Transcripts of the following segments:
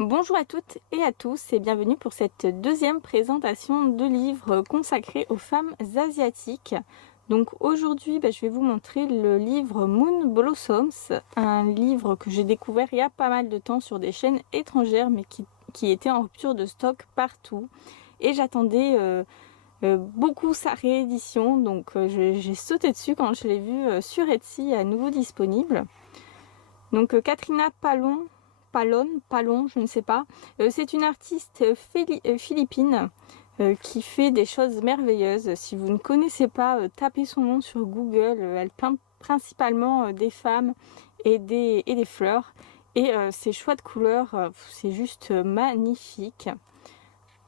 Bonjour à toutes et à tous et bienvenue pour cette deuxième présentation de livres consacrés aux femmes asiatiques. Donc aujourd'hui, je vais vous montrer le livre Moon Blossoms, un livre que j'ai découvert il y a pas mal de temps sur des chaînes étrangères mais qui était en rupture de stock partout. Et j'attendais beaucoup sa réédition, donc j'ai sauté dessus quand je l'ai vu sur Etsy à nouveau disponible. Donc Katrina Palon, je ne sais pas. C'est une artiste philippine qui fait des choses merveilleuses. Si vous ne connaissez pas, tapez son nom sur Google. Elle peint principalement des femmes et des fleurs. Et ses choix de couleurs, c'est juste magnifique.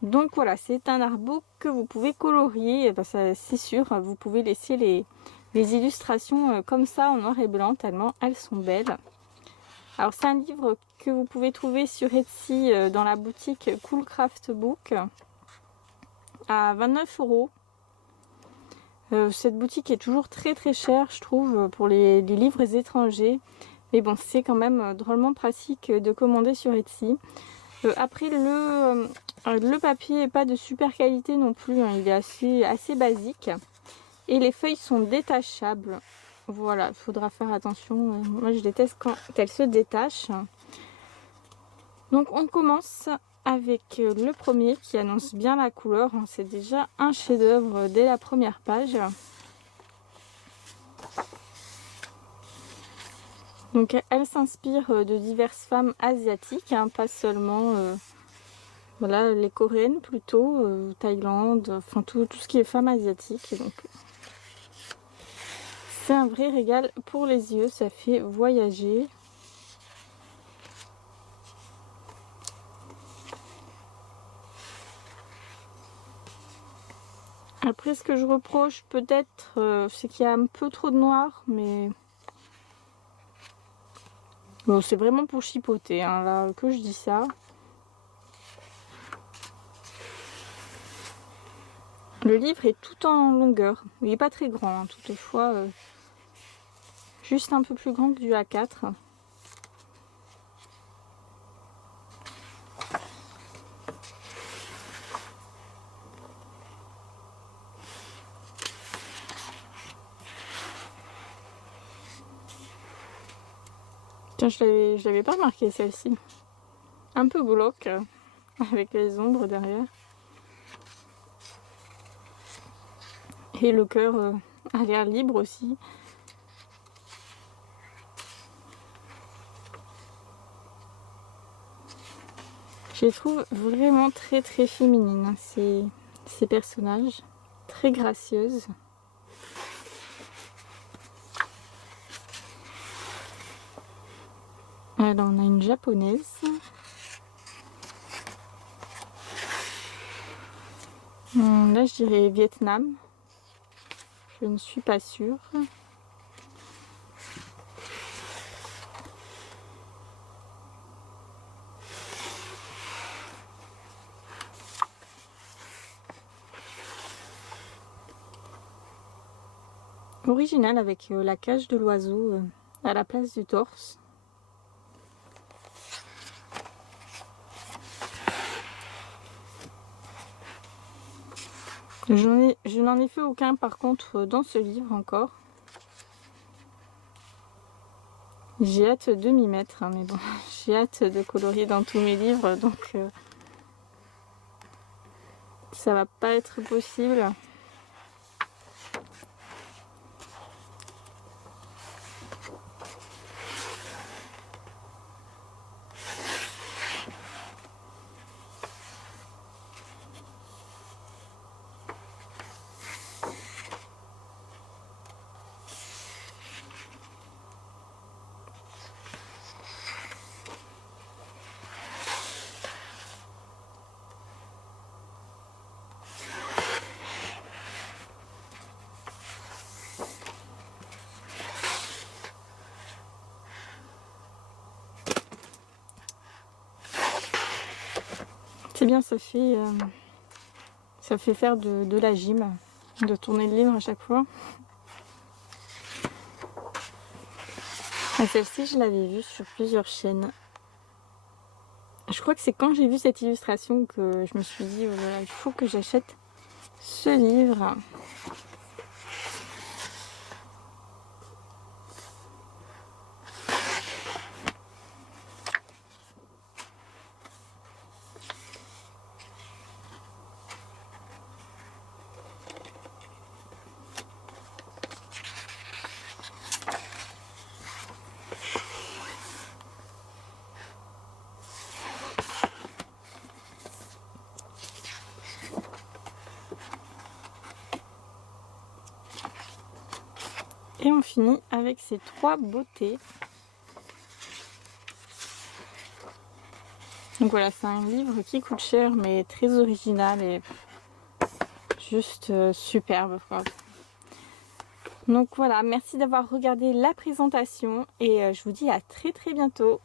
Donc voilà, c'est un artbook que vous pouvez colorier. C'est sûr, vous pouvez laisser les illustrations comme ça en noir et blanc, tellement elles sont belles. Alors c'est un livre que vous pouvez trouver sur Etsy dans la boutique Cool Craft Book à 29 €. Cette boutique est toujours très très chère, je trouve, pour les livres étrangers. Mais bon, c'est quand même drôlement pratique de commander sur Etsy. Après, le papier n'est pas de super qualité non plus, hein, il est assez basique. Et les feuilles sont détachables. Voilà, il faudra faire attention. Moi, je déteste quand elles se détachent. Donc, on commence avec le premier qui annonce bien la couleur. C'est déjà un chef-d'œuvre dès la première page. Donc, elle s'inspire de diverses femmes asiatiques, hein, pas seulement voilà, les coréennes plutôt, Thaïlande, enfin tout ce qui est femmes asiatiques. Donc, c'est un vrai régal pour les yeux, ça fait voyager. Après, ce que je reproche peut-être, c'est qu'il y a un peu trop de noir, mais bon, c'est vraiment pour chipoter, hein, là, que je dis ça. Le livre est tout en longueur, il n'est pas très grand, hein, toutefois, juste un peu plus grand que du A4. Tiens, je l'avais pas remarqué celle-ci. Un peu glauque, avec les ombres derrière. Et le cœur a l'air libre aussi. Je les trouve vraiment très très féminines, hein, ces personnages. Très gracieuses. Alors on a une japonaise. Là je dirais Vietnam. Je ne suis pas sûre. Original avec la cage de l'oiseau à la place du torse. Je n'en ai fait aucun par contre dans ce livre encore. J'ai hâte de m'y mettre, hein, mais bon, j'ai hâte de colorier dans tous mes livres, donc ça va pas être possible. C'est bien, ça fait faire de la gym, de tourner le livre à chaque fois. Et celle-ci, je l'avais vue sur plusieurs chaînes. Je crois que c'est quand j'ai vu cette illustration que je me suis dit, oh là là, il faut que j'achète ce livre. Et on finit avec ces 3 beautés. Donc voilà, c'est un livre qui coûte cher mais très original et juste superbe, quoi. Donc voilà, merci d'avoir regardé la présentation et je vous dis à très bientôt.